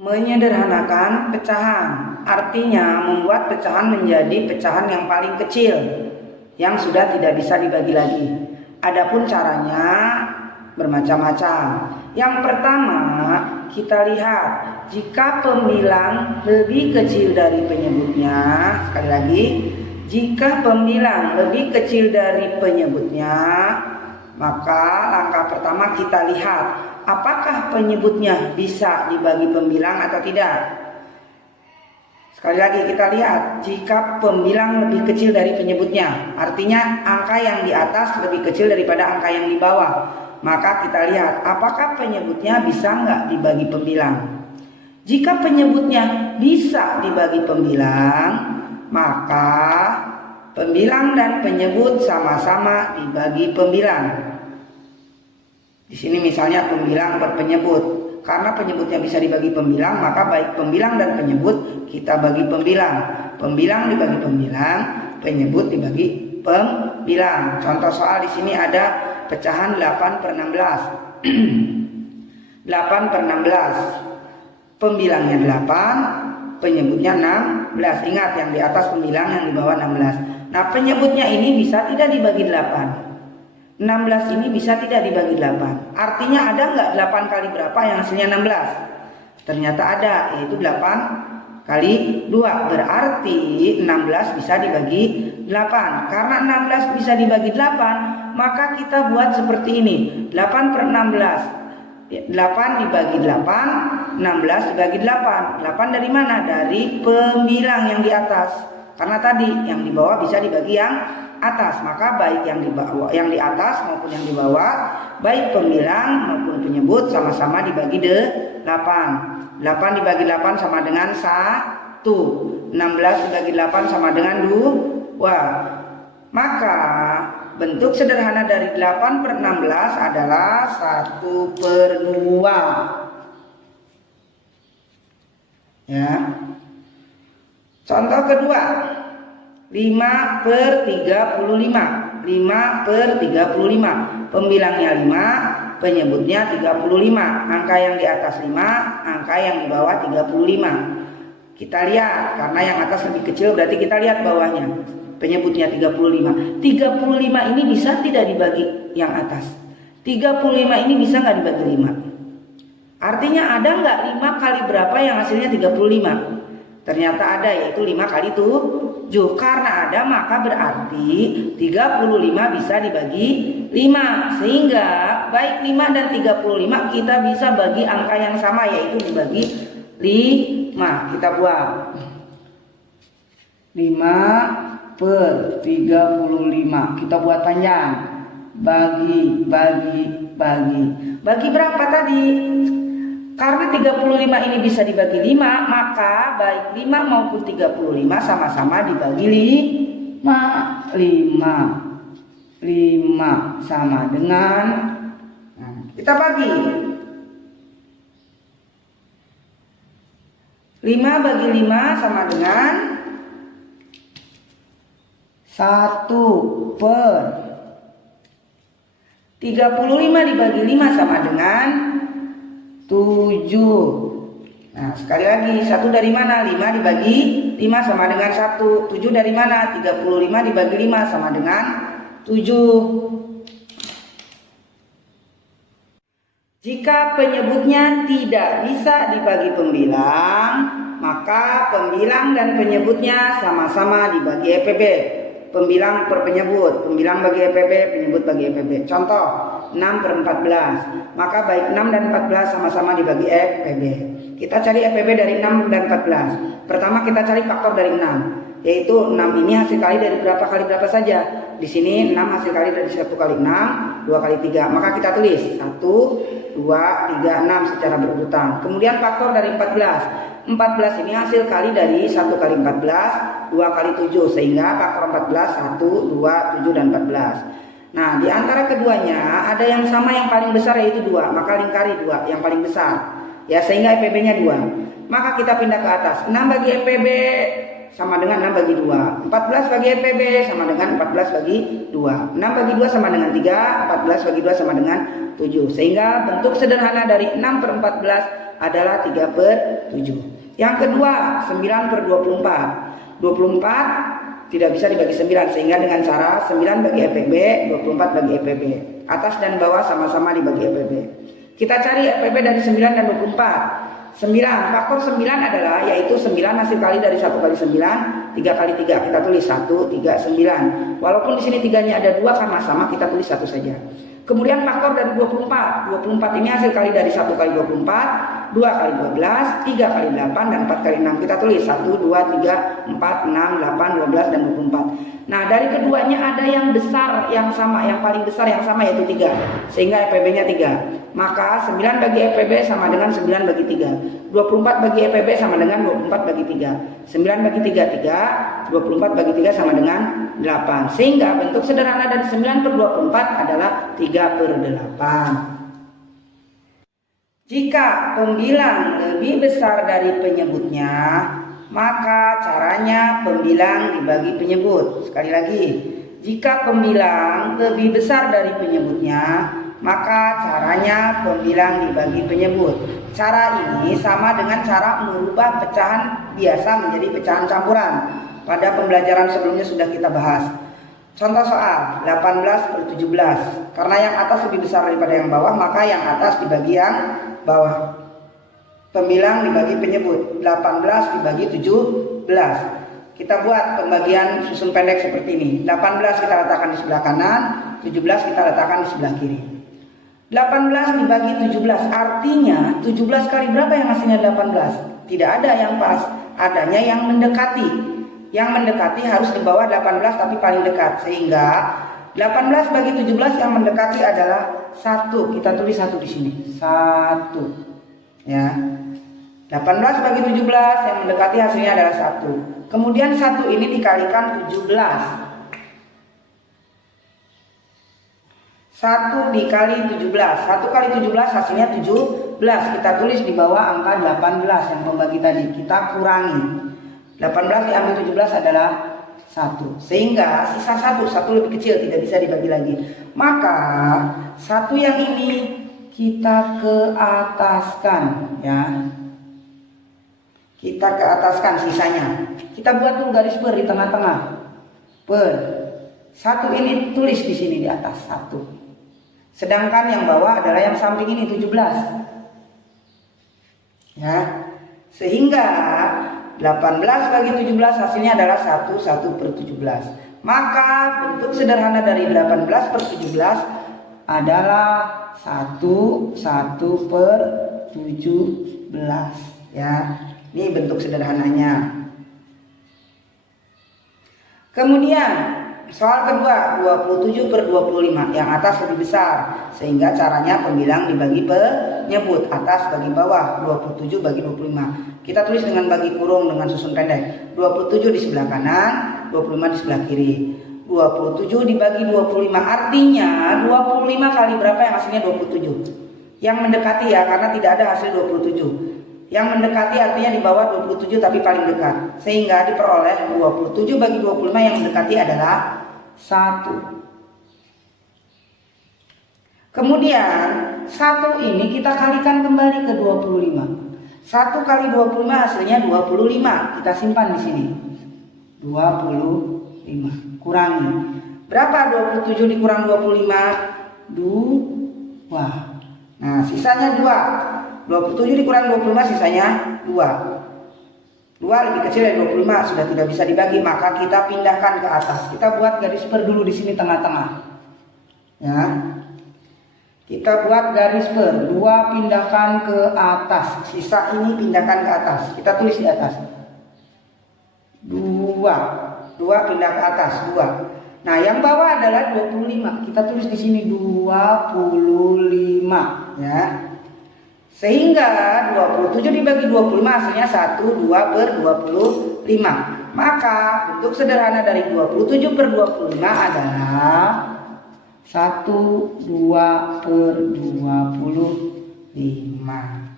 Menyederhanakan pecahan artinya membuat pecahan menjadi pecahan yang paling kecil yang sudah tidak bisa dibagi lagi. Adapun caranya bermacam-macam. Yang pertama, kita lihat jika pembilang lebih kecil dari penyebutnya. Sekali lagi, jika pembilang lebih kecil dari penyebutnya, maka langkah pertama kita lihat apakah penyebutnya bisa dibagi pembilang atau tidak. Sekali lagi kita lihat, jika pembilang lebih kecil dari penyebutnya, artinya angka yang di atas lebih kecil daripada angka yang di bawah, maka kita lihat apakah penyebutnya bisa nggak dibagi pembilang. Jika penyebutnya bisa dibagi pembilang, maka pembilang dan penyebut sama-sama dibagi pembilang. Di sini misalnya pembilang berpenyebut, karena penyebutnya bisa dibagi pembilang, maka baik pembilang dan penyebut kita bagi pembilang. Pembilang dibagi pembilang, penyebut dibagi pembilang. Contoh soal di sini ada pecahan 8/16. 8/16. Pembilangnya 8, penyebutnya 16. Ingat, yang di atas pembilang, yang di bawah 16. Nah, penyebutnya ini bisa tidak dibagi 8. 16 ini bisa tidak dibagi 8. Artinya ada nggak 8 kali berapa yang hasilnya 16? Ternyata ada, yaitu 8 kali 2. Berarti 16 bisa dibagi 8. Karena 16 bisa dibagi 8, maka kita buat seperti ini. 8/16. 8 dibagi 8, 16 dibagi 8. 8 dari mana? Dari pembilang yang di atas. Karena tadi yang di bawah bisa dibagi yang atas, maka baik yang di bawah, yang di atas maupun yang di bawah, baik pembilang maupun penyebut sama-sama dibagi 8. 8 dibagi 8 sama dengan 1. 16 dibagi 8 sama dengan 2. Maka bentuk sederhana dari 8/16 adalah 1/2. Ya. Contoh kedua, 5/35. 5/35. Pembilangnya 5, penyebutnya 35. Angka yang di atas 5, angka yang di bawah 35. Kita lihat, karena yang atas lebih kecil berarti kita lihat bawahnya. Penyebutnya 35. 35 ini bisa tidak dibagi yang atas? 35 ini bisa nggak dibagi 5? Artinya ada nggak 5 kali berapa yang hasilnya 35? Ternyata ada, yaitu 5 kali 7. Karena ada, maka berarti 35 bisa dibagi 5. Sehingga baik 5 dan 35 kita bisa bagi angka yang sama, yaitu dibagi 5. Kita buat 5/35. Kita buat panjang. Bagi. Bagi berapa tadi? Karena 35 ini bisa dibagi 5, maka baik 5 maupun 35 sama-sama dibagi 5. 5 sama dengan, kita bagi 5 bagi 5 sama dengan 1/35 dibagi 5 sama dengan 7. Nah, sekali lagi, 1 dari mana? 5 dibagi 5 sama dengan 1. 7 dari mana? 35 dibagi 5 sama dengan 7. Jika penyebutnya tidak bisa dibagi pembilang, maka pembilang dan penyebutnya sama-sama dibagi EPB. Pembilang per penyebut, pembilang bagi EPB, penyebut bagi EPB. Contoh 6/14, maka baik 6 dan 14 sama-sama dibagi EPB. Kita cari EPB dari 6 dan 14. Pertama kita cari faktor dari 6, yaitu 6 ini hasil kali dari berapa kali berapa saja. Di sini 6 hasil kali dari 1 kali 6, 2 kali 3. Maka kita tulis 1, 2, 3, 6 secara berurutan. Kemudian faktor dari 14. 14 ini hasil kali dari 1 kali 14, 2 kali 7. Sehingga faktor 14, 1, 2, 7, dan 14. Nah, di antara keduanya ada yang sama yang paling besar, yaitu 2. Maka lingkari 2 yang paling besar. Ya, sehingga EPB-nya 2. Maka kita pindah ke atas. 6 bagi EPB sama dengan 6 bagi 2. 14 bagi EPB sama dengan 14 bagi 2. 6 bagi 2 sama dengan 3. 14 bagi 2 sama dengan 7. Sehingga bentuk sederhana dari 6/14 adalah 3/7. Yang kedua, 9 per 24. 24 tidak bisa dibagi 9, sehingga dengan cara 9 bagi EPB, 24 bagi EPB. Atas dan bawah sama-sama dibagi EPB. Kita cari EPB dari 9 dan 24. 9, faktor 9 adalah yaitu 9 hasil kali dari 1 kali 9, 3 kali 3. Kita tulis 1, 3, 9. Walaupun di sini 3-nya ada 2 karena sama, kita tulis 1 saja. Kemudian faktor dari 24. 24 ini hasil kali dari 1 kali 24, 2 kali 12, 3 kali 8, dan 4 kali 6. Kita tulis 1, 2, 3, 4, 6, 8, 12, dan 24. Nah, dari keduanya ada yang besar yang sama, yang paling besar yang sama yaitu 3. Sehingga EPB-nya 3. Maka 9 bagi EPB sama dengan 9 bagi 3. 24 bagi EPB sama dengan 24 bagi 3. 9 bagi 3, 3. 24 bagi 3 sama dengan 8. Sehingga bentuk sederhana dari 9 per 24 adalah 3/8. Jika pembilang lebih besar dari penyebutnya, maka caranya pembilang dibagi penyebut. Sekali lagi, jika pembilang lebih besar dari penyebutnya, maka caranya pembilang dibagi penyebut. Cara ini sama dengan cara merubah pecahan biasa menjadi pecahan campuran. Pada pembelajaran sebelumnya sudah kita bahas. Contoh soal 18/17. Karena yang atas lebih besar daripada yang bawah, maka yang atas dibagi yang bawah. Pembilang dibagi penyebut. 18 dibagi 17. Kita buat pembagian susun pendek seperti ini. 18 kita letakkan di sebelah kanan, 17 kita letakkan di sebelah kiri. 18 dibagi 17, artinya 17 kali berapa yang hasilnya 18? Tidak ada yang pas, adanya yang mendekati. Yang mendekati harus di bawah 18 tapi paling dekat. Sehingga 18 bagi 17 yang mendekati adalah 1. Kita tulis 1 di sini. 1. Ya. 18 bagi 17 yang mendekati hasilnya adalah 1. Kemudian 1 ini dikalikan 17. 1 dikali 17. 1 kali 17 hasilnya 17. Kita tulis di bawah angka 18 yang pembagi tadi. Kita kurangi. 18 diambil 17 adalah 1. Sehingga sisa 1 lebih kecil, tidak bisa dibagi lagi. Maka 1 yang ini kita ke ataskan, ya. Kita ke ataskan sisanya. Kita buat dulu garis per di tengah-tengah. Per. 1 ini tulis di sini di atas 1. Sedangkan yang bawah adalah yang samping ini 17. Ya. Sehingga 18 bagi 17 hasilnya adalah 1/17. Maka bentuk sederhana dari 18 per 17 adalah 1/17. Ya. Ini bentuk sederhananya. Kemudian soal kedua, 27/25. Yang atas lebih besar, sehingga caranya pembilang dibagi penyebut. Atas bagi bawah, 27 bagi 25. Kita tulis dengan bagi kurung dengan susun pendek. 27 di sebelah kanan, 25 di sebelah kiri. 27 dibagi 25, artinya 25 kali berapa yang hasilnya 27? Yang mendekati ya, karena tidak ada hasil 27. Yang mendekati artinya di bawah 27 tapi paling dekat. Sehingga diperoleh 27 bagi 25 yang mendekati adalah 1. Kemudian 1 ini kita kalikan kembali ke 25. 1 kali 25 hasilnya 25. Kita simpan di sini. 25. Kurangi. Berapa 27 dikurang 25? 2. Nah, sisanya 2. 27 dikurang 25 sisanya 2. 2 lebih kecil dari 25, sudah tidak bisa dibagi, maka kita pindahkan ke atas. Kita buat garis per dulu di sini tengah-tengah. Ya. Kita buat garis per, 2 pindahkan ke atas. Sisa ini pindahkan ke atas. Kita tulis di atas. 2 pindah ke atas, 2. Nah, yang bawah adalah 25. Kita tulis di sini 25, ya. Sehingga 27 dibagi 25 hasilnya 1/2/25. Maka bentuk sederhana dari 27/25 adalah 1/2/25.